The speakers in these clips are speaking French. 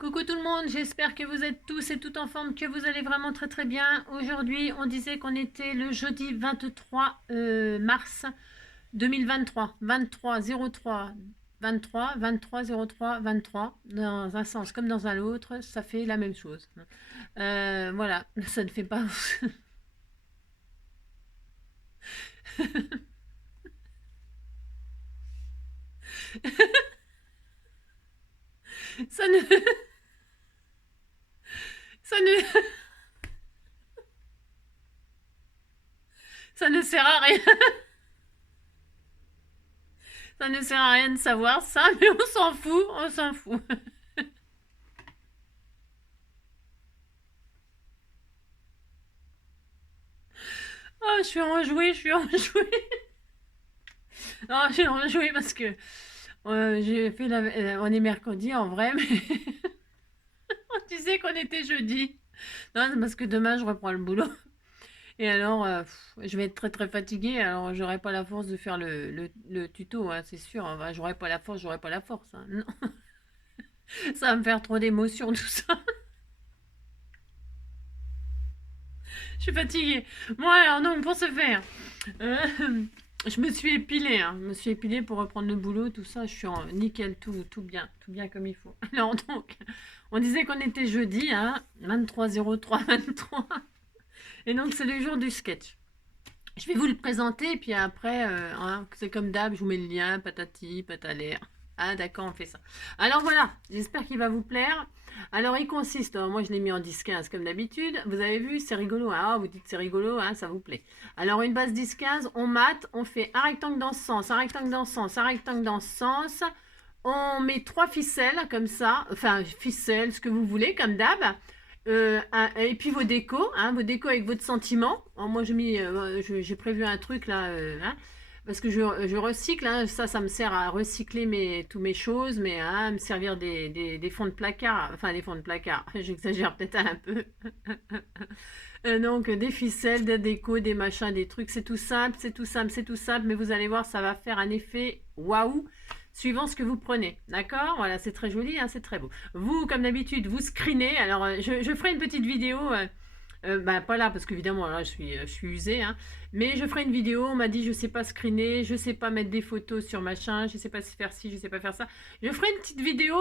Coucou tout le monde, j'espère que vous êtes tous et toutes en forme, que vous allez vraiment très très bien. Aujourd'hui, on disait qu'on était le jeudi 23 mars 2023, 23 03 23, 23 03 23, dans un sens comme dans un autre, ça fait la même chose. Voilà, ça ne fait pas... ça ne... ça ne... ça ne sert à rien. Ça ne sert à rien de savoir ça, mais on s'en fout, on s'en fout. Oh, je suis enjouée, je suis enjouée. Non, je suis enjouée parce que j'ai fait on est mercredi en vrai, mais on disait qu'on était jeudi. Non, c'est parce que demain je reprends le boulot. Et alors, je vais être très très fatiguée. Alors, j'aurai pas la force de faire le tuto, hein, c'est sûr. Enfin, j'aurai pas la force, j'aurai pas la force, hein. Non, ça va me faire trop d'émotions tout ça. Je suis fatiguée. Bon, alors, donc, pour ce faire, euh, je me suis épilée, hein. Je me suis épilée pour reprendre le boulot, tout ça. Je suis en nickel, tout bien comme il faut. Alors, donc, on disait qu'on était jeudi, hein, 23 03 23. Et donc, c'est le jour du sketch. Je vais vous le présenter, puis après, hein, c'est comme d'hab, je vous mets le lien, patati, patalère. Ah, d'accord, on fait ça. Alors voilà, j'espère qu'il va vous plaire. Alors, il consiste, moi je l'ai mis en 10-15 comme d'habitude. Vous avez vu, c'est rigolo. Hein. Ah, vous dites c'est rigolo, hein, ça vous plaît. Alors, une base 10-15, on mate, on fait un rectangle dans ce sens, un rectangle dans ce sens, un rectangle dans ce sens. On met trois ficelles comme ça, enfin, ficelles, ce que vous voulez, comme d'hab. Et puis vos décos avec votre sentiment. Alors, moi, j'ai prévu un truc là, hein, parce que je recycle. Hein, ça me sert à recycler tous mes choses, mais hein, à me servir des fonds de placard. Enfin, des fonds de placard. J'exagère peut-être un peu. Donc, des ficelles, des décos, des machins, des trucs. C'est tout simple, c'est tout simple, c'est tout simple. Mais vous allez voir, ça va faire un effet waouh suivant ce que vous prenez. D'accord. Voilà, c'est très joli, hein, c'est très beau. Vous, comme d'habitude, vous screenez. Alors, je ferai une petite vidéo. Bah, pas là, parce qu'évidemment, là, je suis usée. Hein, mais je ferai une vidéo. On m'a dit, je sais pas screener, je sais pas mettre des photos sur machin, je sais pas faire ci, je sais pas faire ça. Je ferai une petite vidéo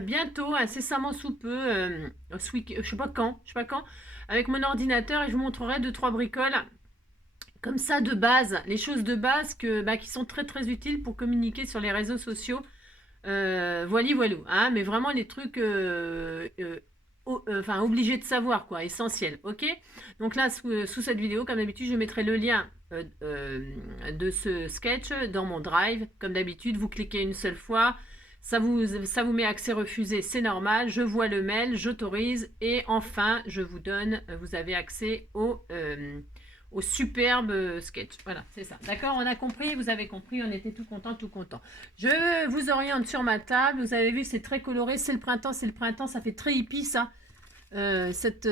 bientôt, incessamment sous peu, je sais pas quand, avec mon ordinateur et je vous montrerai deux, trois bricoles comme ça de base, les choses de base qui sont très très utiles pour communiquer sur les réseaux sociaux. Voilà, voilou, hein, mais vraiment les trucs enfin, obligés de savoir, quoi, essentiels, ok. Donc là, sous cette vidéo, comme d'habitude, je mettrai le lien de ce sketch dans mon drive. Comme d'habitude, vous cliquez une seule fois, ça vous met accès refusé, c'est normal, je vois le mail, j'autorise, et enfin, vous avez accès au superbe sketch. Voilà, c'est ça. D'accord, on a compris, vous avez compris, on était tout content, tout content. Je vous oriente sur ma table. Vous avez vu, c'est très coloré. C'est le printemps. Ça fait très hippie, ça. Cette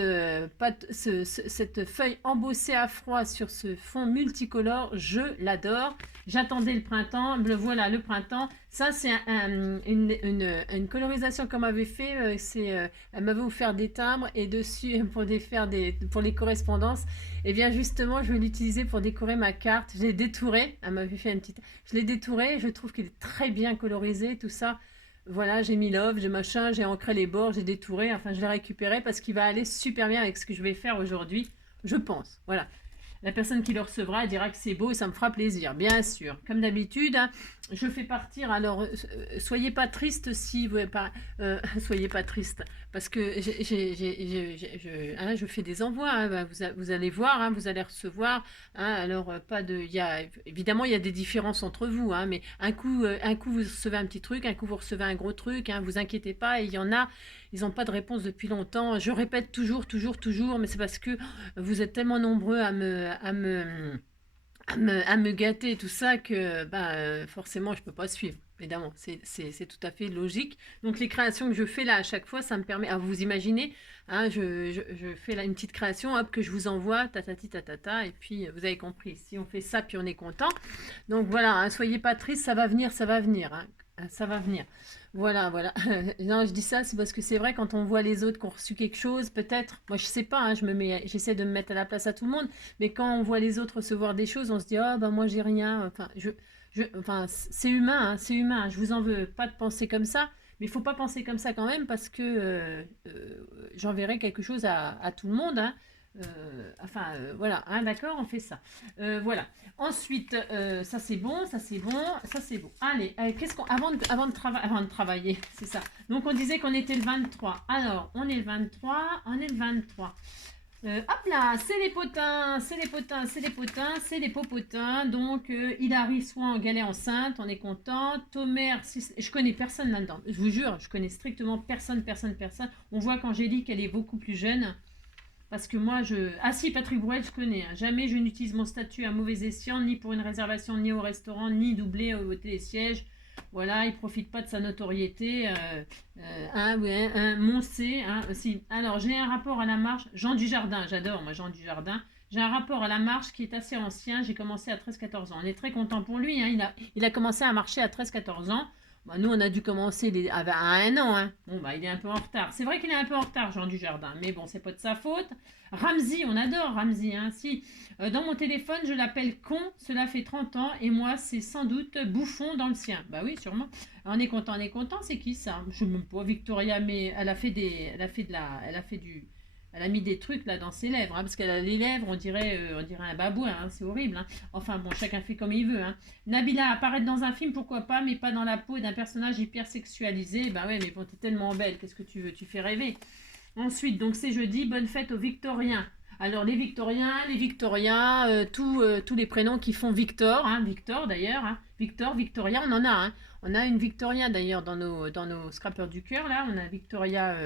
feuille embossée à froid sur ce fond multicolore, je l'adore. J'attendais le printemps, voilà le printemps. Ça, c'est une colorisation qu'on m'avait fait. Elle m'avait offert des timbres et dessus, pour les correspondances, et bien justement, je vais l'utiliser pour décorer ma carte. Je l'ai détourée. Elle m'avait fait une petite. Je l'ai détourée. Je trouve qu'il est très bien colorisé, tout ça. Voilà, j'ai mis l'off, j'ai machin, j'ai ancré les bords, j'ai détouré, enfin je l'ai récupéré parce qu'il va aller super bien avec ce que je vais faire aujourd'hui, je pense. Voilà. La personne qui le recevra dira que c'est beau et ça me fera plaisir, bien sûr. Comme d'habitude, hein, je fais partir. Alors, soyez pas triste si vous pas, soyez pas triste parce que je fais des envois. Hein, bah, vous allez voir, hein, vous allez recevoir. Hein, alors, pas de, évidemment, il y a des différences entre vous, hein, mais un coup vous recevez un petit truc, un coup vous recevez un gros truc. Hein, vous inquiétez pas. Il y en a, ils n'ont pas de réponse depuis longtemps. Je répète toujours, toujours, toujours, mais c'est parce que vous êtes tellement nombreux à me gâter tout ça que forcément je peux pas suivre. Évidemment, c'est tout à fait logique. Donc les créations que je fais là à chaque fois, ça me permet, à vous imaginer, hein, je fais là une petite création, hop, que je vous envoie, tatati tatata, et puis vous avez compris, si on fait ça, puis on est content. Donc voilà, hein, soyez pas tristes, ça va venir, hein. Ça va venir. Voilà, voilà. Non, je dis ça, c'est parce que c'est vrai, quand on voit les autres qui ont reçu quelque chose, peut-être, moi je sais pas, hein, j'essaie de me mettre à la place à tout le monde, mais quand on voit les autres recevoir des choses, on se dit, oh ben moi j'ai rien. Enfin, enfin, c'est humain, hein, c'est humain. Je vous en veux pas de penser comme ça, mais il faut pas penser comme ça quand même parce que j'enverrai quelque chose à tout le monde, hein. Enfin, voilà, hein, d'accord, on fait ça. Voilà. Ensuite, ça c'est bon, ça c'est bon, ça c'est bon. Allez, qu'est-ce qu'on avant de travailler, c'est ça. Donc on disait qu'on était le 23. Alors, on est le 23, on est le 23. Hop là, c'est les potins, c'est les potins, c'est les potins, c'est les popotins. Donc, Hilary soit en galère enceinte, on est content. Tomer, je connais personne là-dedans. Je vous jure, je connais strictement personne, personne, personne. On voit qu'Angélique, elle est beaucoup plus jeune. Parce que moi, je... Ah si, Patrick Brouel, je connais. Hein. Jamais je n'utilise mon statut à mauvais escient, ni pour une réservation, ni au restaurant, ni doublé au télésiège. Voilà, il profite pas de sa notoriété. Moncé. Si. Alors, j'ai un rapport à la marche. Jean Dujardin, j'adore, moi, Jean Dujardin. J'ai un rapport à la marche qui est assez ancien. J'ai commencé à 13-14 ans. On est très content pour lui. Hein. Il a commencé à marcher à 13-14 ans. Bah, nous, on a dû commencer à 1 an. Hein. Bon, bah, il est un peu en retard. C'est vrai qu'il est un peu en retard, Jean Dujardin. Mais bon, c'est pas de sa faute. Ramsey, on adore Ramsey. Hein. Si, dans mon téléphone, je l'appelle con. Cela fait 30 ans. Et moi, c'est sans doute bouffon dans le sien. Bah oui, sûrement. On est content, on est content. C'est qui ça? Je ne sais même pas. Victoria, mais elle a fait elle a mis des trucs là dans ses lèvres, hein, parce qu'elle a les lèvres, on dirait un babouin, hein, c'est horrible. Hein. Enfin bon, chacun fait comme il veut. Hein. Nabila, apparaître dans un film, pourquoi pas, mais pas dans la peau d'un personnage hyper sexualisé. Bah ouais, mais bon, t'es tellement belle, qu'est-ce que tu veux? Tu fais rêver. Ensuite, donc c'est jeudi, bonne fête aux Victoriens. Alors les Victoriens, les Victoria, tous les prénoms qui font Victor, hein, Victor d'ailleurs, hein, Victor, Victoria, on en a. Hein. On a une Victoria d'ailleurs dans nos scrappers du cœur, là, on a Victoria...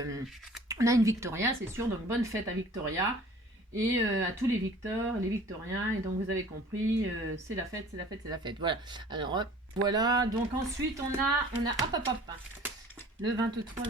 on a une Victoria, c'est sûr, donc bonne fête à Victoria et à tous les Victors, les Victoriens. Et donc vous avez compris, c'est la fête, c'est la fête, c'est la fête. Voilà. Alors hop, voilà. Donc ensuite on a hop. Le 23.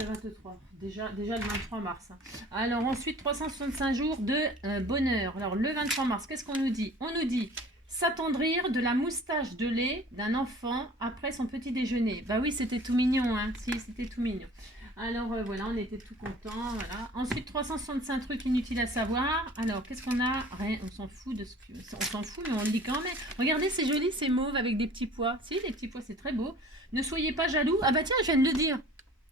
Déjà le 23 mars. Alors ensuite 365 jours de bonheur. Alors le 23 mars, qu'est-ce qu'on nous dit? On nous dit s'attendrir de la moustache de lait d'un enfant après son petit déjeuner. Bah oui, c'était tout mignon, hein. Si, c'était tout mignon. Alors voilà, on était tout contents. Voilà. Ensuite, 365 trucs inutiles à savoir. Alors, qu'est-ce qu'on a? Rien, on s'en fout de ce que... On s'en fout, mais on le lit quand même. Regardez, c'est joli, c'est mauve avec des petits pois. Si, les petits pois, c'est très beau. Ne soyez pas jaloux. Ah bah tiens, je viens de le dire.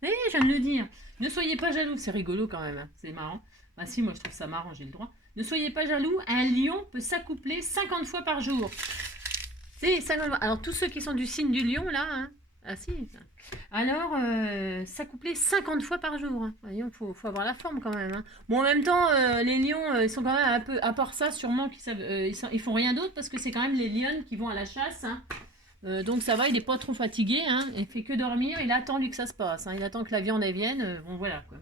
Je viens de le dire. Ne soyez pas jaloux. C'est rigolo quand même, hein. C'est marrant. Bah si, moi je trouve ça marrant, j'ai le droit. Ne soyez pas jaloux. Un lion peut s'accoupler 50 fois par jour. C'est 50 fois. Alors, tous ceux qui sont du signe du lion, là, hein. Ah si. Alors, s'accoupler 50 fois par jour. Hein. Voyons, faut avoir la forme quand même. Hein. Bon, en même temps, les lions, ils sont quand même un peu... À part ça, sûrement qu'ils savent, ils font rien d'autre parce que c'est quand même les lions qui vont à la chasse. Hein. Donc ça va, il n'est pas trop fatigué. Hein. Il fait que dormir. Il attend lui que ça se passe. Hein. Il attend que la viande elle vienne. Bon, voilà. Quoi.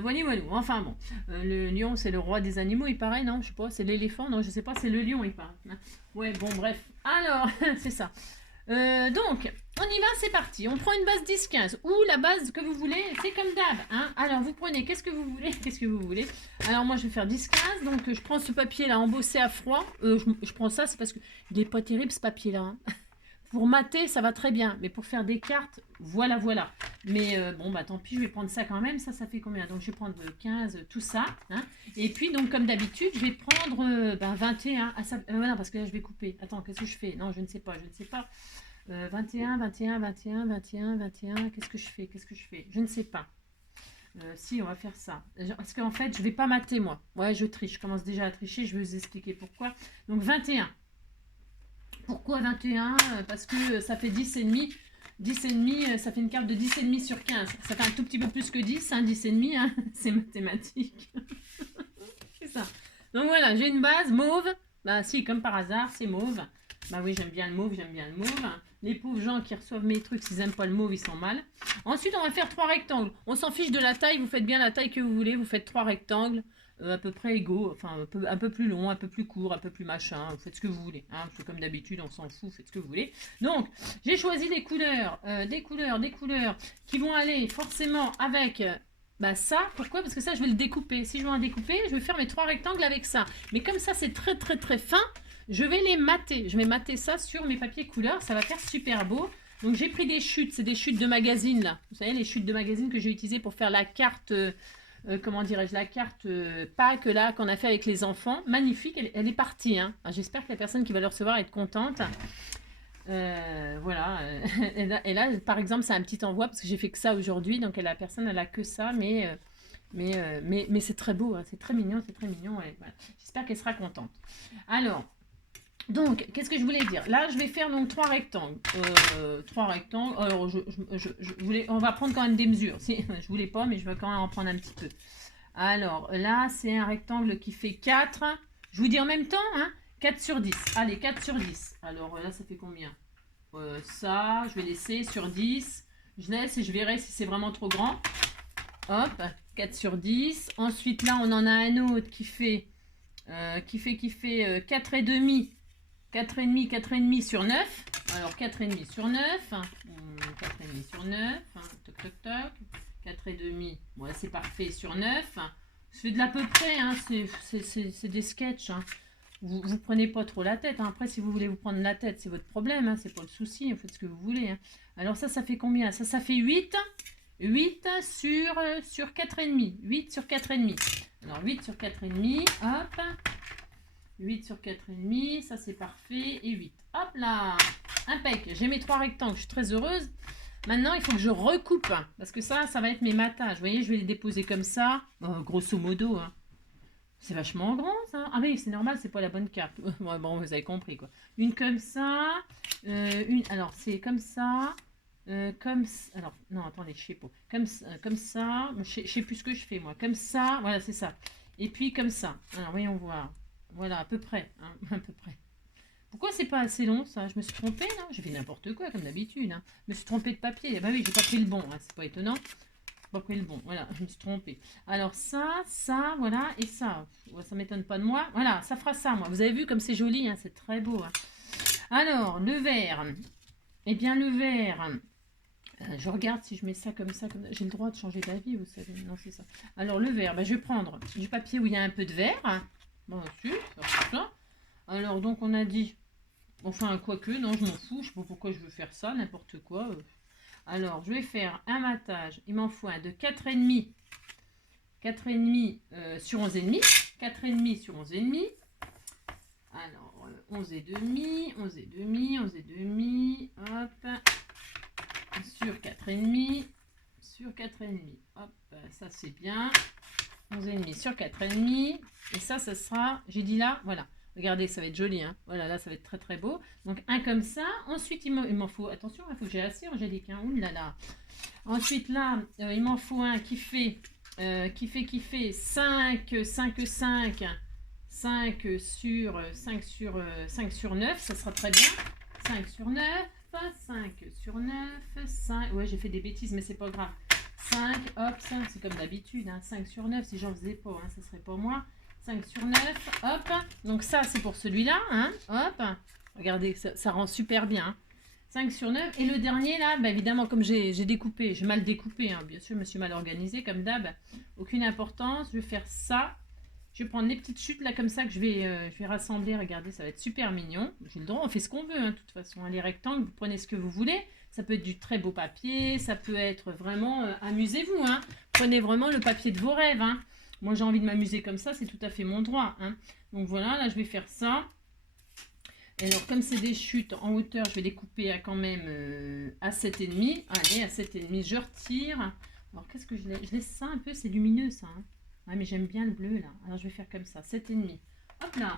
Voilà. Enfin bon. Le lion, c'est le roi des animaux, il paraît, non? Je sais pas. C'est l'éléphant? Non, je sais pas. C'est le lion, il paraît. Hein. Ouais, bon, bref. Alors, c'est ça. Donc, on y va, c'est parti. On prend une base 10-15 ou la base que vous voulez, c'est comme d'hab. Hein. Alors, vous prenez, qu'est-ce que vous voulez? Alors, moi, je vais faire 10-15. Donc, je prends ce papier-là embossé à froid. Je prends ça, c'est parce qu'il n'est pas terrible, ce papier-là. Hein. Pour mater, ça va très bien. Mais pour faire des cartes, voilà. Mais bon, bah tant pis, je vais prendre ça quand même. Ça fait combien? Donc, je vais prendre 15, tout ça. Hein. Et puis, donc, comme d'habitude, je vais prendre 21. Non, parce que là, je vais couper. Attends, qu'est-ce que je fais? Non, je ne sais pas. 21. Qu'est-ce que je fais? Je ne sais pas. Si, on va faire ça. Parce qu'en fait, je vais pas mater, moi. Ouais, je triche. Je commence déjà à tricher. Je vais vous expliquer pourquoi. Donc, 21. Pourquoi 21? Parce que ça fait 10,5. 10,5, ça fait une carte de 10,5 sur 15. Ça fait un tout petit peu plus que 10, hein, 10,5. Hein. C'est mathématique. C'est ça. Donc voilà, j'ai une base mauve. Bah si, comme par hasard, c'est mauve. Bah oui, j'aime bien le mauve. Les pauvres gens qui reçoivent mes trucs, s'ils n'aiment pas le mauve, ils sont mal. Ensuite, on va faire 3 rectangles. On s'en fiche de la taille, vous faites bien la taille que vous voulez. Vous faites 3 rectangles. À peu près égaux, enfin un peu plus long, un peu plus court, un peu plus machin, vous faites ce que vous voulez, hein, c'est comme d'habitude, on s'en fout, faites ce que vous voulez. Donc, j'ai choisi des couleurs qui vont aller forcément avec ça. Pourquoi? Parce que ça, je vais le découper. Si je veux en découper, je vais faire mes 3 rectangles avec ça. Mais comme ça, c'est très fin, je vais les mater. Je vais mater ça sur mes papiers couleurs, ça va faire super beau. Donc j'ai pris des chutes, c'est des chutes de magazine là. Vous savez, les chutes de magazine que j'ai utilisées pour faire la carte, comment dirais-je, la carte Pâques là qu'on a fait avec les enfants. Magnifique, elle est partie. Hein. J'espère que la personne qui va le recevoir va être contente. Voilà. Et là, par exemple, c'est un petit envoi parce que j'ai fait que ça aujourd'hui. Donc la personne, elle a que ça, mais c'est très beau, hein, c'est très mignon, c'est très mignon. Ouais, voilà. J'espère qu'elle sera contente. Alors, donc, qu'est-ce que je voulais dire? Là, je vais faire donc trois rectangles. Trois rectangles. Alors, je voulais, on va prendre quand même des mesures. Je voulais pas, mais je vais quand même en prendre un petit peu. Alors, là, c'est un rectangle qui fait 4. Je vous dis en même temps, hein, 4 sur 10. Allez, 4 sur 10. Alors, là, ça fait combien? Ça, je vais laisser sur 10. Je laisse et je verrai si c'est vraiment trop grand. Hop, 4 sur 10. Ensuite, là, on en a un autre qui fait 4,5. 4,5, 4,5 sur 9. Alors 4,5 sur 9. 4,5 sur 9. Toc, toc, toc. 4,5. Ouais, c'est parfait sur 9. C'est de l'à peu près. Hein. C'est des sketchs. Hein. Vous ne prenez pas trop la tête. Hein. Après, si vous voulez vous prendre la tête, c'est votre problème. Hein. C'est pas le souci. Vous faites ce que vous voulez. Hein. Alors ça fait combien? Ça fait 8. 8 sur 4,5. 8 sur 4,5. Alors 8 sur 4,5. Hop. 8 sur 4,5, ça c'est parfait, et 8. Hop là, impec, j'ai mes trois rectangles, je suis très heureuse. Maintenant, il faut que je recoupe, parce que ça va être mes matages. Vous voyez, je vais les déposer comme ça, grosso modo. Hein. C'est vachement grand, ça. Ah oui, c'est normal, c'est pas la bonne carte. Bon, vous avez compris, quoi. Une comme ça, alors c'est comme ça, alors, non, attendez, je sais pas. Comme ça, je sais plus ce que je fais, moi. Comme ça, voilà, c'est ça. Et puis comme ça. Alors, voyons voir. Voilà, à peu près. Hein, à peu près. Pourquoi c'est pas assez long, ça? Je me suis trompée, non? J'ai fait n'importe quoi, comme d'habitude. Hein. Je me suis trompée de papier. Ah bah oui, j'ai pas pris le bon. Hein, c'est pas étonnant. J'ai pas pris le bon. Voilà, je me suis trompée. Alors ça, voilà, et ça. Ça m'étonne pas de moi. Voilà, ça fera ça, moi. Vous avez vu comme c'est joli, hein, c'est très beau. Hein. Alors, le vert. Eh bien, le vert... je regarde si je mets ça comme ça. J'ai le droit de changer d'avis, vous savez. Non, c'est ça. Alors, le vert, je vais prendre du papier où il y a un peu de vert. Bon, ça. Alors, donc, on a dit... Enfin, quoique, non, je m'en fous. Je sais pas pourquoi je veux faire ça, n'importe quoi. Alors, je vais faire un matage. Il m'en faut un de 4,5. 4,5 sur 11,5. 4,5 sur 11,5. Alors, 11,5. 11,5. 11,5. Hop. Sur 4,5. Sur 4,5. Hop, ça c'est bien. 11,5 sur 4,5. Et ça sera, j'ai dit là, voilà. Regardez, ça va être joli. Hein. Voilà, là, ça va être très très beau. Donc, un comme ça. Ensuite, il m'en faut, attention, il faut que j'ai assez angélique. Hein. Ouh là là. Ensuite, là, il m'en faut un qui fait 5 sur 9. Ça sera très bien. 5 sur 9. 5 sur 9. 5. Ouais, j'ai fait des bêtises, mais c'est pas grave. 5, hop, 5, c'est comme d'habitude. Hein. 5 sur 9, si j'en faisais pas, hein, ça serait pas moi. 5 sur 9, hop. Donc ça, c'est pour celui-là, hein, hop. Regardez, ça rend super bien. Hein. 5 sur 9. Et le dernier, là, bah, évidemment, comme j'ai découpé, j'ai mal découpé, hein, bien sûr, je me suis mal organisée, comme d'hab. Aucune importance. Je vais faire ça. Je vais prendre les petites chutes, là, comme ça, que je vais rassembler. Regardez, ça va être super mignon. J'ai le droit, on fait ce qu'on veut, hein, de toute façon. Hein, les rectangles, vous prenez ce que vous voulez. Ça peut être du très beau papier, ça peut être vraiment... amusez-vous, hein. Prenez vraiment le papier de vos rêves, hein. Moi, j'ai envie de m'amuser comme ça, c'est tout à fait mon droit. Hein. Donc voilà, là, je vais faire ça. Et alors, comme c'est des chutes en hauteur, je vais les couper à quand même à 7,5. Allez, à 7,5, je retire. Alors, qu'est-ce que je laisse? Je laisse ça un peu, c'est lumineux, ça. Hein. Ah, mais j'aime bien le bleu, là. Alors, je vais faire comme ça, 7,5. Hop là,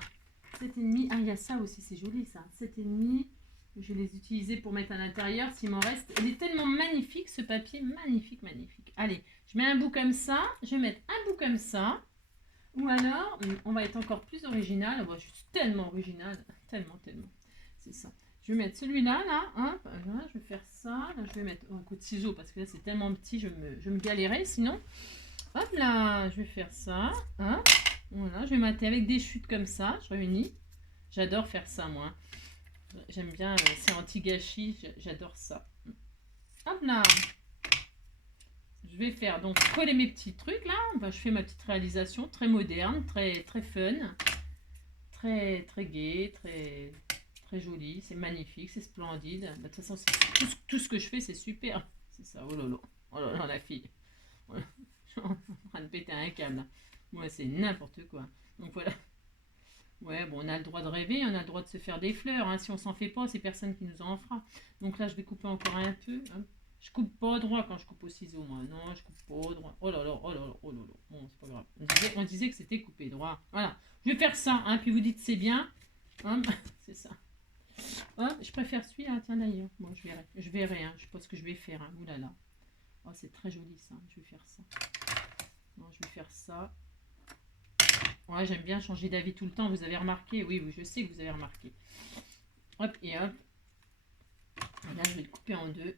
7,5. Ah, il y a ça aussi, c'est joli, ça. 7,5. Je vais les utiliser pour mettre à l'intérieur, s'il m'en reste. Il est tellement magnifique, ce papier. Magnifique, magnifique. Allez, je mets un bout comme ça. Je vais mettre un bout comme ça. Ou alors, on va être encore plus original. Oh, je suis tellement originale. Tellement. C'est ça. Je vais mettre celui-là, là. Hop, voilà, je vais faire ça. Là, je vais mettre un coup de ciseau parce que là, c'est tellement petit. Je me galérais sinon. Hop là, je vais faire ça. Hop. Voilà, je vais mater avec des chutes comme ça. Je réunis. J'adore faire ça, moi. J'aime bien, c'est anti-gâchis, j'adore ça. Hop là. Je vais faire donc coller mes petits trucs là. Ben, je fais ma petite réalisation très moderne, très fun, très gai, très très joli, c'est magnifique, c'est splendide. Bah, de toute façon, tout ce que je fais, c'est super. C'est ça, oh là là, la fille. Voilà. Je suis en train de péter un câble. Là. Ouais, c'est n'importe quoi. Donc voilà. Ouais, bon, on a le droit de rêver, on a le droit de se faire des fleurs. Hein. Si on s'en fait pas, c'est personne qui nous en fera. Donc là, je vais couper encore un peu. Hein. Je coupe pas droit quand je coupe au ciseau, moi. Non, je coupe pas droit. Oh là là, oh là là, oh là là. Bon, c'est pas grave. On disait que c'était coupé droit. Voilà. Je vais faire ça, hein, puis vous dites c'est bien. Hein, c'est ça. Oh, je préfère celui-là, tiens d'ailleurs. Bon, je verrai, hein. Je sais pas ce que je vais faire. Hein. Ouh là là. Oh, c'est très joli ça. Je vais faire ça. Non, je vais faire ça. Ouais, j'aime bien changer d'avis tout le temps. Vous avez remarqué? Oui, oui, je sais que vous avez remarqué. Hop et hop. Et là, je vais le couper en deux.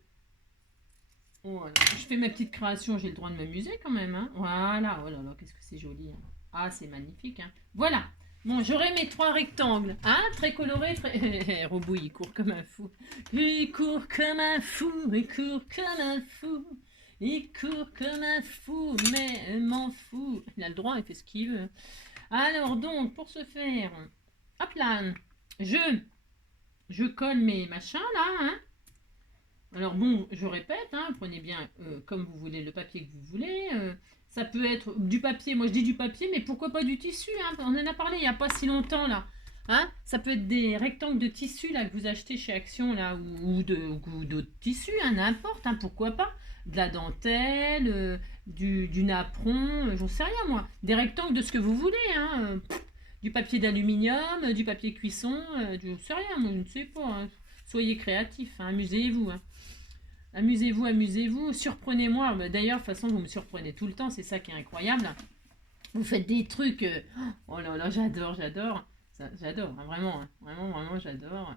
Voilà. Je fais ma petite création, j'ai le droit de m'amuser quand même. Hein. Voilà, oh là là, qu'est-ce que c'est joli. Hein. Ah, c'est magnifique. Hein. Voilà. Bon, j'aurai mes 3 rectangles. Hein, très colorés, très... Robou, il court comme un fou. Il court comme un fou, il court comme un fou. Il court comme un fou, mais m'en fout. Il a le droit, il fait ce qu'il veut. Alors donc, pour ce faire, hop là, je colle mes machins là, hein. Alors bon, je répète, hein, prenez bien comme vous voulez le papier que vous voulez. Ça peut être du papier, moi je dis du papier, mais pourquoi pas du tissu, hein, on en a parlé il n'y a pas si longtemps là. Hein, ça peut être des rectangles de tissu là que vous achetez chez Action là, ou d'autres tissus, hein, n'importe, hein, pourquoi pas. De la dentelle, du napperon, j'en sais rien moi. Des rectangles de ce que vous voulez, hein, du papier d'aluminium, du papier cuisson, je sais rien, moi je ne sais pas. Hein. Soyez créatifs, hein, amusez-vous. Hein. Amusez-vous, amusez-vous, surprenez-moi. D'ailleurs, de toute façon, vous me surprenez tout le temps, c'est ça qui est incroyable. Vous faites des trucs, oh là là, j'adore. J'adore, hein, vraiment, vraiment, j'adore.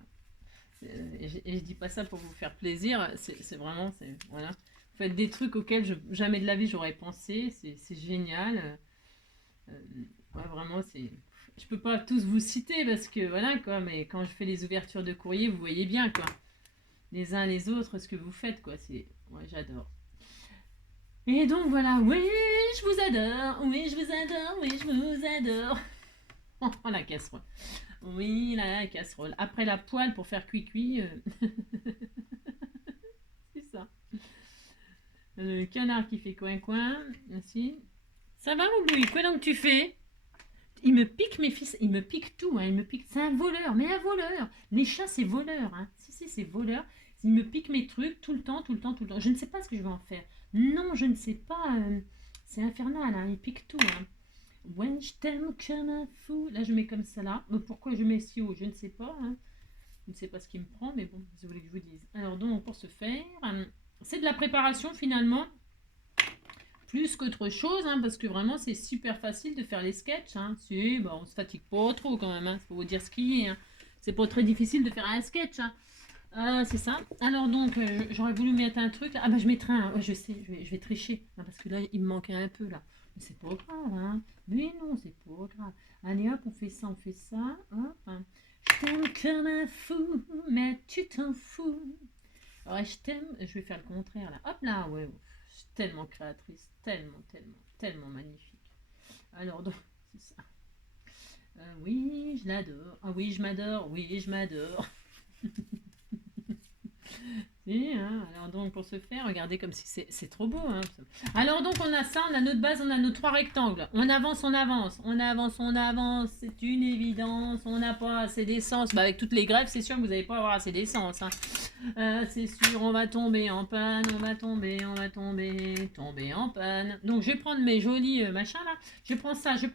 Et je dis pas ça pour vous faire plaisir, c'est vraiment, voilà. Vous faites des trucs auxquels jamais de la vie j'aurais pensé, c'est génial. Ouais, vraiment, je peux pas tous vous citer parce que voilà quoi, mais quand je fais les ouvertures de courrier, vous voyez bien quoi. Les uns les autres, ce que vous faites quoi, ouais, j'adore. Et donc voilà, oui, je vous adore, oui, je vous adore, oui, je vous adore. Oh, la casserole. Oui, la casserole. Après la poêle pour faire cuit-cuit. C'est ça. Le canard qui fait coin-coin. Merci. Ça va, Louis? Quoi donc tu fais? Il me pique mes fils, il me pique tout, hein, il me pique. C'est un voleur, mais un voleur. Les chats, c'est voleur, hein. Si, c'est voleur. Il me pique mes trucs tout le temps. Je ne sais pas ce que je vais en faire. Non, je ne sais pas. C'est infernal, hein, il pique tout, hein. Ouais, je t'aime comme un fou. Là, je mets comme ça là. Mais pourquoi je mets si haut? Je ne sais pas. Hein. Je ne sais pas ce qui me prend, mais bon, si vous voulez que je vous dise. Alors donc, pour ce faire, c'est de la préparation finalement. Plus qu'autre chose, hein, parce que vraiment c'est super facile de faire les sketchs. Hein. Si, bah, on se fatigue pas trop quand même, hein, faut vous dire ce qu'il y a. Hein. C'est pas très difficile de faire un sketch. Hein. C'est ça. Alors donc, j'aurais voulu mettre un truc. Là. Ah bah je mettrai un. Je sais, je vais tricher. Hein, parce que là, il me manquait un peu là. Mais c'est pas grave. Hein. Mais non, c'est pas grave. Allez hop, on fait ça. Hop. Hein. Je t'aime comme un fou, mais tu t'en fous. Ouais, je t'aime. Je vais faire le contraire là. Hop là, ouais. Je suis tellement créatrice, tellement magnifique. Alors, donc, c'est ça. Oui, je l'adore. Ah oui, je m'adore. Oui, je m'adore. Et, hein, alors donc pour ce faire, regardez comme si c'est trop beau. Hein. Alors donc on a ça, on a notre base, on a nos 3 rectangles. On avance, c'est une évidence. On n'a pas assez d'essence. Bah, avec toutes les grèves, c'est sûr que vous n'allez pas avoir assez d'essence. Hein. C'est sûr, on va tomber en panne, tomber en panne. Donc je vais prendre mes jolis machins là. Je prends ça. Je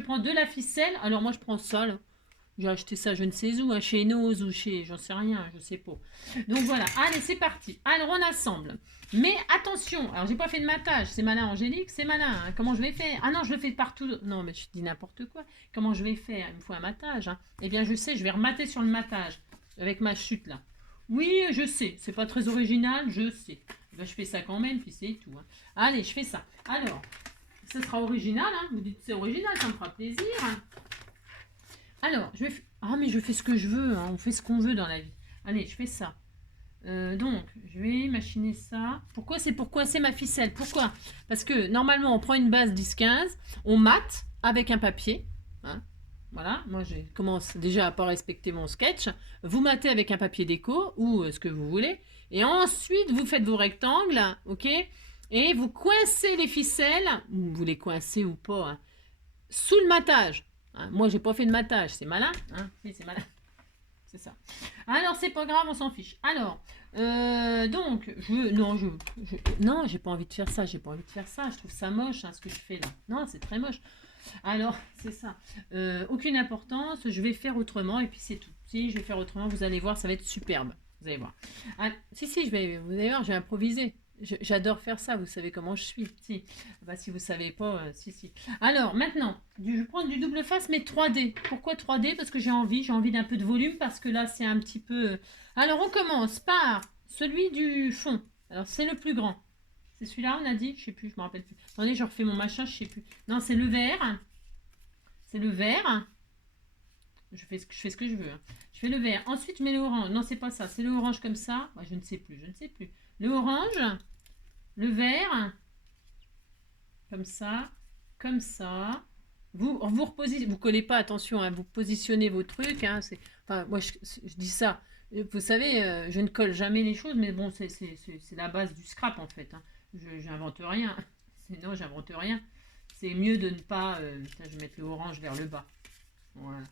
prends de la ficelle. Alors moi je prends ça là. J'ai acheté ça je ne sais où, hein, chez Noz ou chez... J'en sais rien, je sais pas. Donc voilà, allez, c'est parti. Alors on assemble. Mais attention, alors j'ai pas fait de matage. C'est malin, Angélique, c'est malin. Hein. Comment je vais faire? Ah non, je le fais partout. Non, mais je dis n'importe quoi. Comment je vais faire? Il me faut un matage. Hein. Eh bien, je sais, je vais remater sur le matage. Avec ma chute là. Oui, je sais. C'est pas très original, je sais. Ben, je fais ça quand même, puis c'est tout. Hein. Allez, je fais ça. Alors, ce sera original. Hein. Vous dites c'est original, ça me fera plaisir. Hein. Alors, je vais... Ah, mais je fais ce que je veux. Hein. On fait ce qu'on veut dans la vie. Allez, je fais ça. Donc, je vais machiner ça. Pourquoi c'est ma ficelle? Pourquoi? Parce que, normalement, on prend une base 10-15, on mate avec un papier. Hein. Voilà, moi je commence déjà à pas respecter mon sketch. Vous matez avec un papier déco ou ce que vous voulez. Et ensuite, vous faites vos rectangles, ok? Et vous coincez les ficelles, vous les coincez ou pas, hein, sous le matage. Hein, moi, j'ai pas fait de matage, c'est malin. Hein? Oui, c'est malin. C'est ça. Alors, c'est pas grave, on s'en fiche. Alors, donc, non, j'ai pas envie de faire ça, j'ai pas envie de faire ça. Je trouve ça moche, hein, ce que je fais là. Non, c'est très moche. Alors, c'est ça. Aucune importance, je vais faire autrement et puis c'est tout. Si je vais faire autrement, vous allez voir, ça va être superbe. Vous allez voir. Ah, si, vous allez voir, j'ai improvisé. J'adore faire ça, vous savez comment je suis. Si, bah, si vous savez pas, si. Alors, maintenant, je vais prendre du double face, mais 3D. Pourquoi 3D? Parce que j'ai envie d'un peu de volume, parce que là, c'est un petit peu... Alors, on commence par celui du fond. Alors, c'est le plus grand. C'est celui-là, on a dit? Je sais plus, je me rappelle plus. Attendez, je refais mon machin, je sais plus. Non, c'est le vert. C'est le vert. Je fais ce que je veux. Hein. Je fais le vert. Ensuite, je mets le orange. Non, c'est pas ça. C'est le orange comme ça. Ouais, je ne sais plus. Le orange, le vert, comme ça, comme ça. Vous repositionnez, vous collez pas, attention, hein, vous positionnez vos trucs. Hein, enfin, moi, je dis ça. Vous savez, je ne colle jamais les choses, mais bon, c'est la base du scrap en fait. Hein. Je n'invente rien. Non, j'invente rien. C'est mieux de ne pas... je vais mettre le orange vers le bas. Voilà.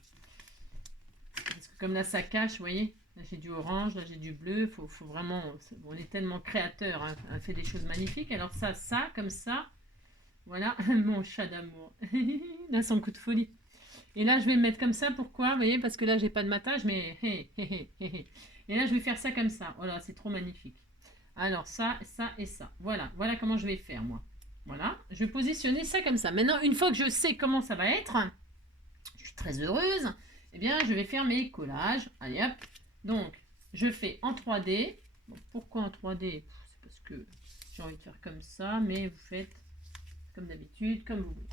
Parce que comme là, ça cache, vous voyez. Là, j'ai du orange, là, j'ai du bleu. Faut vraiment... On est tellement créateur. Hein, on fait des choses magnifiques. Alors ça, comme ça. Voilà, mon chat d'amour. Là, son coup de folie. Et là, je vais le mettre comme ça. Pourquoi? Vous voyez, parce que là, j'ai pas de matage, mais... Et là, je vais faire ça comme ça. Voilà, c'est trop magnifique. Alors, ça et ça. Voilà comment je vais faire, moi. Voilà, je vais positionner ça comme ça. Maintenant, une fois que je sais comment ça va être, je suis très heureuse, eh bien, je vais faire mes collages. Allez, hop. Donc, je fais en 3D. Bon, pourquoi en 3D? C'est parce que j'ai envie de faire comme ça, mais vous faites comme d'habitude, comme vous voulez.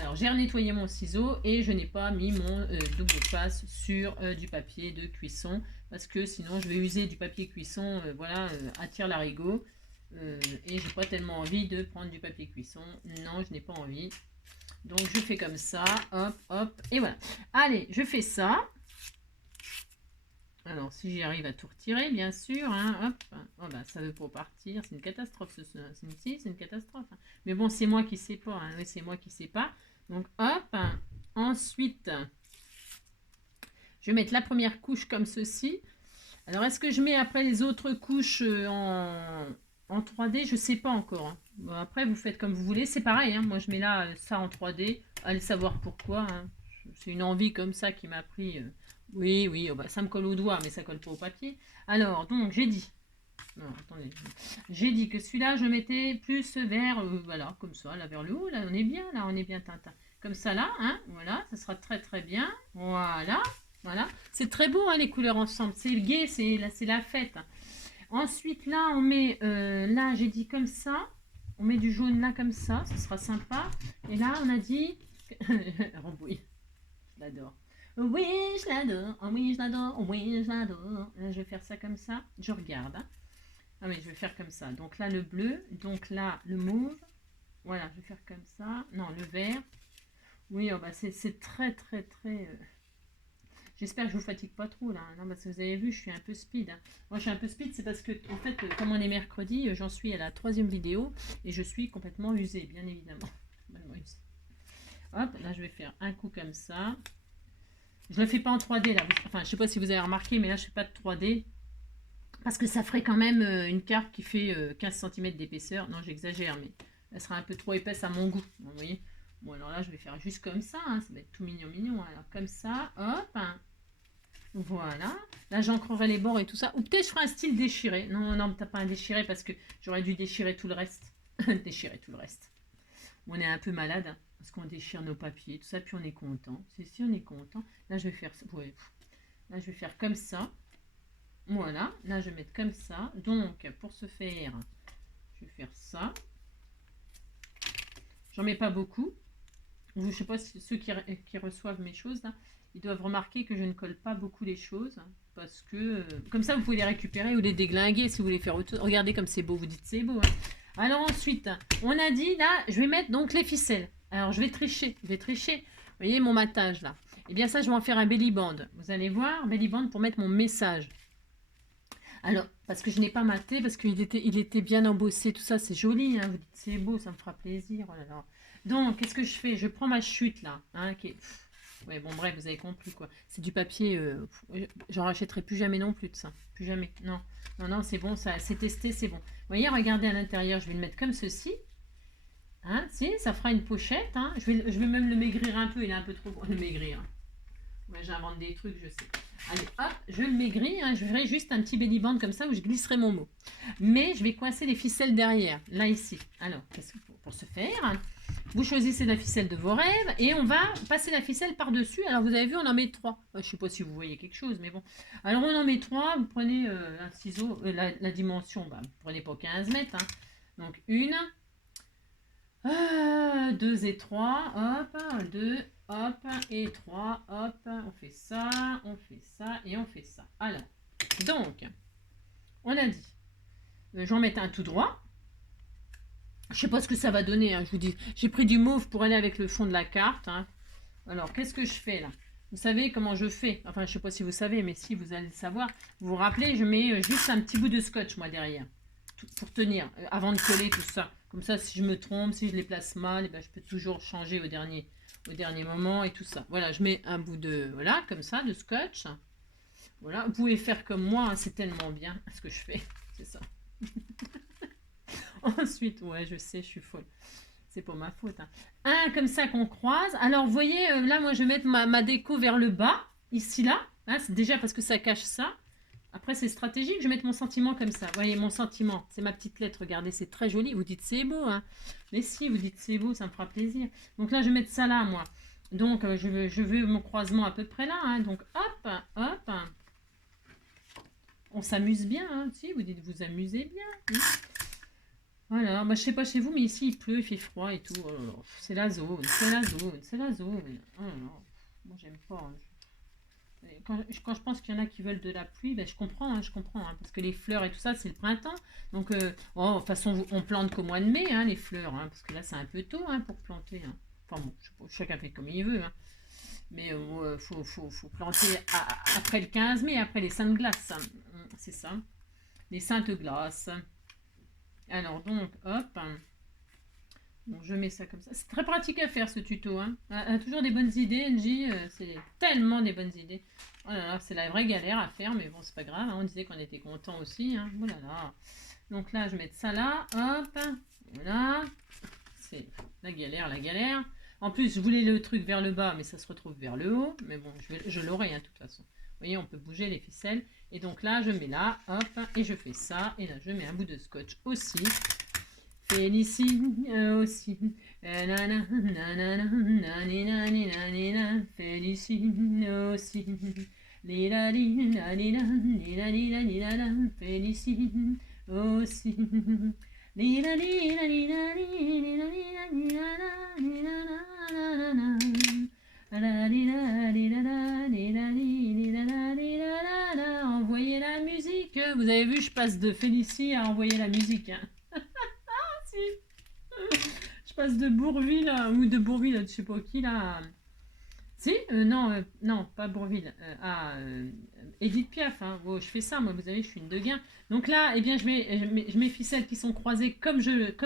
Alors, j'ai nettoyé mon ciseau et je n'ai pas mis mon double face sur du papier de cuisson parce que sinon, je vais user du papier cuisson, à tire-larigot. Et j'ai pas tellement envie de prendre du papier cuisson. Non, je n'ai pas envie. Donc, je fais comme ça. Hop, hop. Et voilà. Allez, je fais ça. Alors, si j'y arrive à tout retirer, bien sûr. Hein, hop. Oh, bah, ça veut pas partir. C'est une catastrophe. C'est une catastrophe. Hein. Mais bon, c'est moi qui sais pas. Hein. Oui, c'est moi qui sais pas. Donc, hop. Ensuite, je vais mettre la première couche comme ceci. Alors, est-ce que je mets après les autres couches en 3D? Je sais pas encore. Hein. Bon, après, vous faites comme vous voulez. C'est pareil. Hein. Moi, je mets là ça en 3D. Allez savoir pourquoi. Hein. C'est une envie comme ça qui m'a pris... Oui, oh bah, ça me colle au doigt, mais ça colle pas au papier. Alors, donc, j'ai dit... Non, attendez. J'ai dit que celui-là, je mettais plus vers... voilà, comme ça, là, vers le haut. Là, on est bien, Tintin. Comme ça, là, hein, voilà, ça sera très, très bien. Voilà. C'est très beau, hein, les couleurs ensemble. C'est le gai, c'est la fête. Ensuite, là, on met... là, j'ai dit comme ça. On met du jaune là, comme ça. Ça sera sympa. Et là, on a dit... Rambouille. Je l'adore. Oui, je l'adore. Oh, oui, je l'adore. Oh, oui, je l'adore. Là, je vais faire ça comme ça. Je regarde. Hein. Ah, mais je vais faire comme ça. Donc là, le bleu. Donc là, le mauve. Voilà, je vais faire comme ça. Non, le vert. Oui, oh, bah, c'est très, très, très... J'espère que je vous fatigue pas trop là. Non, parce que vous avez vu, je suis un peu speed. Hein. Moi, je suis un peu speed, c'est parce que, en fait, comme on est mercredi, j'en suis à la 3e vidéo et je suis complètement usée, bien évidemment. Hop, là, je vais faire un coup comme ça. Je ne le fais pas en 3D là. Enfin, je sais pas si vous avez remarqué, mais là, je ne fais pas de 3D. Parce que ça ferait quand même une carte qui fait 15 cm d'épaisseur. Non, j'exagère, mais elle sera un peu trop épaisse à mon goût. Vous voyez? Bon, alors là, je vais faire juste comme ça. Hein. Ça va être tout mignon. Alors, comme ça, hop. Hein. Voilà. Là, j'ancrerai les bords et tout ça. Ou peut-être je ferai un style déchiré. Non, t'as pas un déchiré parce que j'aurais dû déchirer tout le reste. Déchirer tout le reste. On est un peu malade hein, parce qu'on déchire nos papiers, tout ça, puis on est content. Si on est content. Là, je vais faire ça. Ouais. Là, je vais faire comme ça. Voilà. Là, je vais mettre comme ça. Donc, pour ce faire, je vais faire ça. J'en mets pas beaucoup. Je sais pas si ceux qui reçoivent mes choses là. Ils doivent remarquer que je ne colle pas beaucoup les choses parce que comme ça vous pouvez les récupérer ou les déglinguer si vous voulez faire autre chose. Regardez comme c'est beau, vous dites c'est beau. Hein. Alors ensuite, on a dit là, je vais mettre donc les ficelles. Alors je vais tricher. Vous voyez mon matage là. Eh bien ça, je vais en faire un belly band. Vous allez voir, belly band pour mettre mon message. Alors, parce que je n'ai pas maté, parce qu'il était bien embossé, tout ça, c'est joli, hein, vous dites c'est beau, ça me fera plaisir. Oh là là. Donc, qu'est-ce que je fais? Je prends ma chute là, hein, qui est... Ouais, bon, bref, vous avez compris quoi. C'est du papier, j'en rachèterai plus jamais non plus de ça. Plus jamais, non. Non, non, c'est bon, ça, c'est testé, c'est bon. Vous voyez, regardez à l'intérieur, je vais le mettre comme ceci. Hein, si, ça fera une pochette, hein. Je vais même le maigrir un peu, il est un peu trop gros, le maigrir. Ouais, j'invente des trucs, je sais. Allez, hop, je le maigris, hein, je ferai juste un petit belly band comme ça où je glisserai mon mot. Mais je vais coincer les ficelles derrière, là, ici. Alors, pour ce faire, vous choisissez la ficelle de vos rêves et on va passer la ficelle par-dessus. Alors, vous avez vu, on en met 3. Je ne sais pas si vous voyez quelque chose, mais bon. Alors, on en met 3. Vous prenez un ciseau, la dimension, bah, vous prenez pas 15 mètres. Hein. Donc, 1, 2 et 3, hop, 2, hop, et 3, hop, on fait ça et on fait ça. Alors, donc, on a dit, j'en mets un tout droit. Je sais pas ce que ça va donner, hein, je vous dis. J'ai pris du mauve pour aller avec le fond de la carte. Hein. Alors, qu'est-ce que je fais là? Vous savez comment je fais? Enfin, je sais pas si vous savez, mais si vous allez le savoir. Vous vous rappelez, je mets juste un petit bout de scotch, moi, derrière. Pour tenir, avant de coller tout ça. Comme ça, si je me trompe, si je les place mal, eh ben, je peux toujours changer au dernier moment et tout ça. Voilà, je mets un bout de, voilà, comme ça, de scotch. Voilà, vous pouvez faire comme moi, hein, c'est tellement bien ce que je fais. C'est ça. Ensuite, ouais, je sais, je suis folle. C'est pas ma faute. Hein. Un comme ça qu'on croise. Alors, vous voyez, là, moi, je vais mettre ma déco vers le bas, ici, là. Hein, c'est déjà parce que ça cache ça. Après, c'est stratégique, je vais mettre mon sentiment comme ça. Vous voyez, mon sentiment, c'est ma petite lettre, regardez, c'est très joli. Vous dites c'est beau, hein. Mais si, vous dites c'est beau, ça me fera plaisir. Donc là, je vais mettre ça là, moi. Donc, je veux mon croisement à peu près là. Hein. Donc, hop, hop. On s'amuse bien, hein. Si, vous dites vous amusez bien. Hein. Voilà, moi, je sais pas chez vous, mais ici, il pleut, il fait froid et tout. Oh, c'est la zone, c'est la zone, c'est la zone. Oh là là. Moi, j'aime pas. Hein. Quand je pense qu'il y en a qui veulent de la pluie, ben je comprends, hein, parce que les fleurs et tout ça, c'est le printemps. Donc, de toute façon, on plante qu'au mois de mai, hein, les fleurs, hein, parce que là, c'est un peu tôt hein, pour planter. Hein. Enfin bon, chacun fait comme il veut. Hein. Mais faut planter après le 15 mai, après les saintes glaces. Hein. C'est ça, les saintes glaces. Alors, donc, hop. Donc je mets ça comme ça. C'est très pratique à faire ce tuto. Hein. Elle a toujours des bonnes idées, Angie. C'est tellement des bonnes idées. Oh là là, c'est la vraie galère à faire, mais bon, c'est pas grave. Hein. On disait qu'on était content aussi. Hein. Oh là là. Donc là, je vais mettre ça là. Hop. Voilà. C'est la galère, la galère. En plus, je voulais le truc vers le bas, mais ça se retrouve vers le haut. Mais bon, je l'aurai, hein, de toute façon. Vous voyez, on peut bouger les ficelles. Et donc là, je mets là, hop, et je fais ça. Et là, je mets un bout de scotch aussi. Félicie aussi. Félicie aussi. Félicie aussi. Envoyez la musique. Vous avez vu, je passe de Félicie à envoyer la musique. Hein. Je passe de Bourville ou de Bourville, je sais pas qui là. Si non, non, pas Bourville, à Edith Piaf. Hein. Oh, je fais ça, moi, vous savez, je suis une deguin. Donc là, eh bien, je mets ficelles qui sont croisées comme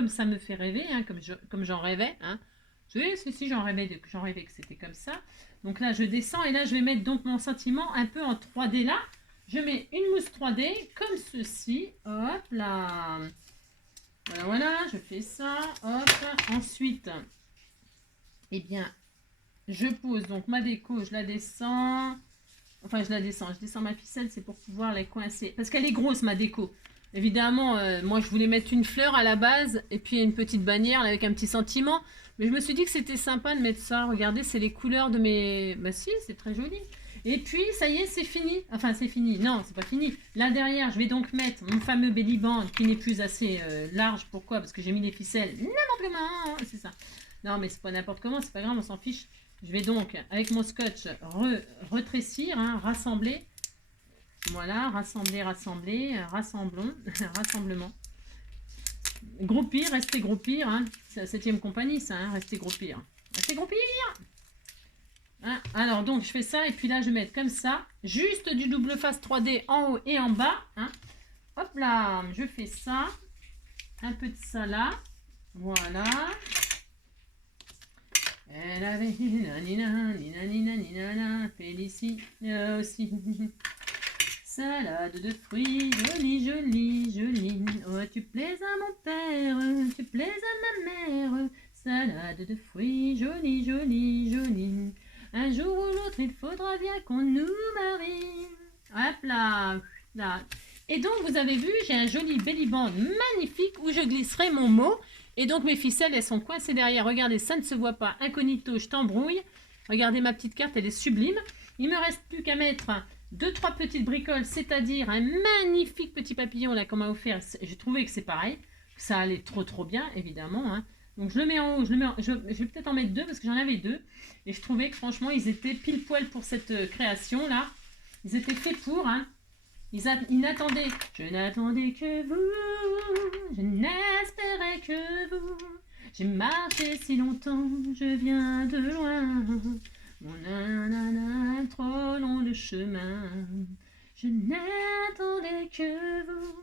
ça me fait rêver, hein, comme j'en rêvais. Hein. Si, j'en rêvais que c'était comme ça. Donc là, je descends et là, je vais mettre donc mon sentiment un peu en 3D là. Je mets une mousse 3D comme ceci. Hop là. Voilà, voilà, je fais ça, hop. Ensuite, eh bien, je pose donc ma déco, je la descends. Enfin, je descends ma ficelle, c'est pour pouvoir la coincer. Parce qu'elle est grosse, ma déco. Évidemment, moi, je voulais mettre une fleur à la base et puis une petite bannière avec un petit sentiment. Mais je me suis dit que c'était sympa de mettre ça. Regardez, c'est les couleurs de mes... Bah si, c'est très joli. Et puis, ça y est, c'est fini. Enfin, c'est fini. Non, c'est pas fini. Là, derrière, je vais donc mettre mon fameux belly band qui n'est plus assez large. Pourquoi? Parce que j'ai mis des ficelles n'importe comment. C'est ça. Non, mais c'est pas n'importe comment. C'est pas grave, on s'en fiche. Je vais donc, avec mon scotch, retrécir, hein, rassembler. Voilà, rassembler, rassemblons, rassemblement. Groupir, rester groupir. Hein. C'est la 7e compagnie, ça. Hein, rester groupir. Rester groupir. Hein. Alors, donc, je fais ça. Et puis là, je vais mettre comme ça. Juste du double face 3D en haut et en bas. Hein. Hop là, je fais ça. Un peu de ça là. Voilà. Elle avait Félicie aussi. Salade de fruits, jolie, jolie, jolie. Oh, tu plais à mon père, tu plais à ma mère. Salade de fruits, jolie, jolie, jolie. Un jour ou l'autre, il faudra bien qu'on nous marie. Hop là, là. Et donc, vous avez vu, j'ai un joli belly band magnifique où je glisserai mon mot. Et donc, mes ficelles, elles sont coincées derrière. Regardez, ça ne se voit pas. Incognito, je t'embrouille. Regardez ma petite carte, elle est sublime. Il me reste plus qu'à mettre 2-3 petites bricoles, c'est-à-dire un magnifique petit papillon là qu'on m'a offert. J'ai trouvé que c'est pareil. Ça allait trop bien, évidemment. Hein. Donc, je le mets en haut. Je vais peut-être en mettre 2 parce que j'en avais 2. Et je trouvais que franchement, ils étaient pile poil pour cette création-là. Ils étaient faits pour... Hein. Ils n'attendaient, je n'attendais que vous, je n'espérais que vous. J'ai marché si longtemps, je viens de loin. Mon nanana, trop long le chemin. Je n'attendais que vous,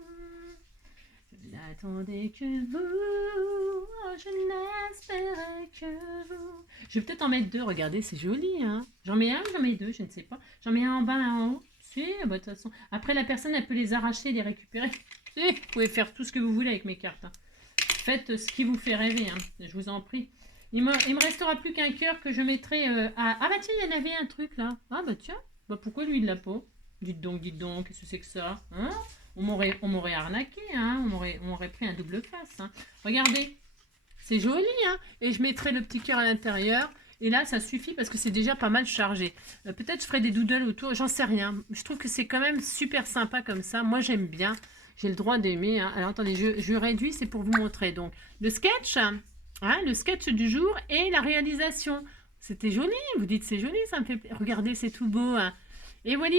je n'attendais que vous. Oh, je n'espérais que vous. Je vais peut-être en mettre 2, regardez, c'est joli. Hein. J'en mets 1 ou j'en mais 2, je ne sais pas. J'en mets un en bas, un en haut. Si, bah, de toute façon. Après, la personne, elle peut les arracher, les récupérer. Si, vous pouvez faire tout ce que vous voulez avec mes cartes. Hein. Faites ce qui vous fait rêver, hein. Je vous en prie. Il me restera plus qu'un cœur que je mettrai à... Ah bah tiens, il y en avait un truc là. Ah bah tiens, bah pourquoi lui de la peau? Dites donc, qu'est-ce que c'est que ça, hein? On m'aurait arnaqué, hein. On m'aurait pris un double face. Hein. Regardez, c'est joli, hein. Et je mettrai le petit cœur à l'intérieur. Et là, ça suffit parce que c'est déjà pas mal chargé. Peut-être je ferai des doodles autour, j'en sais rien. Je trouve que c'est quand même super sympa comme ça. Moi, j'aime bien. J'ai le droit d'aimer. Hein. Alors, attendez, je réduis, c'est pour vous montrer. Donc, le sketch, hein, le sketch du jour et la réalisation. C'était joli, vous dites c'est joli, ça me fait plaisir. Regardez, c'est tout beau. Hein. Et voilà,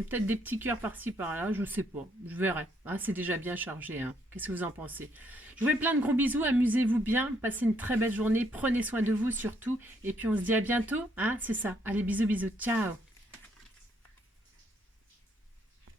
peut-être des petits cœurs par-ci, par-là, je sais pas. Je verrai. Ah, c'est déjà bien chargé. Hein. Qu'est-ce que vous en pensez? Je vous fais plein de gros bisous, amusez-vous bien, passez une très belle journée, prenez soin de vous surtout, et puis on se dit à bientôt, hein, c'est ça. Allez, bisous, bisous, ciao.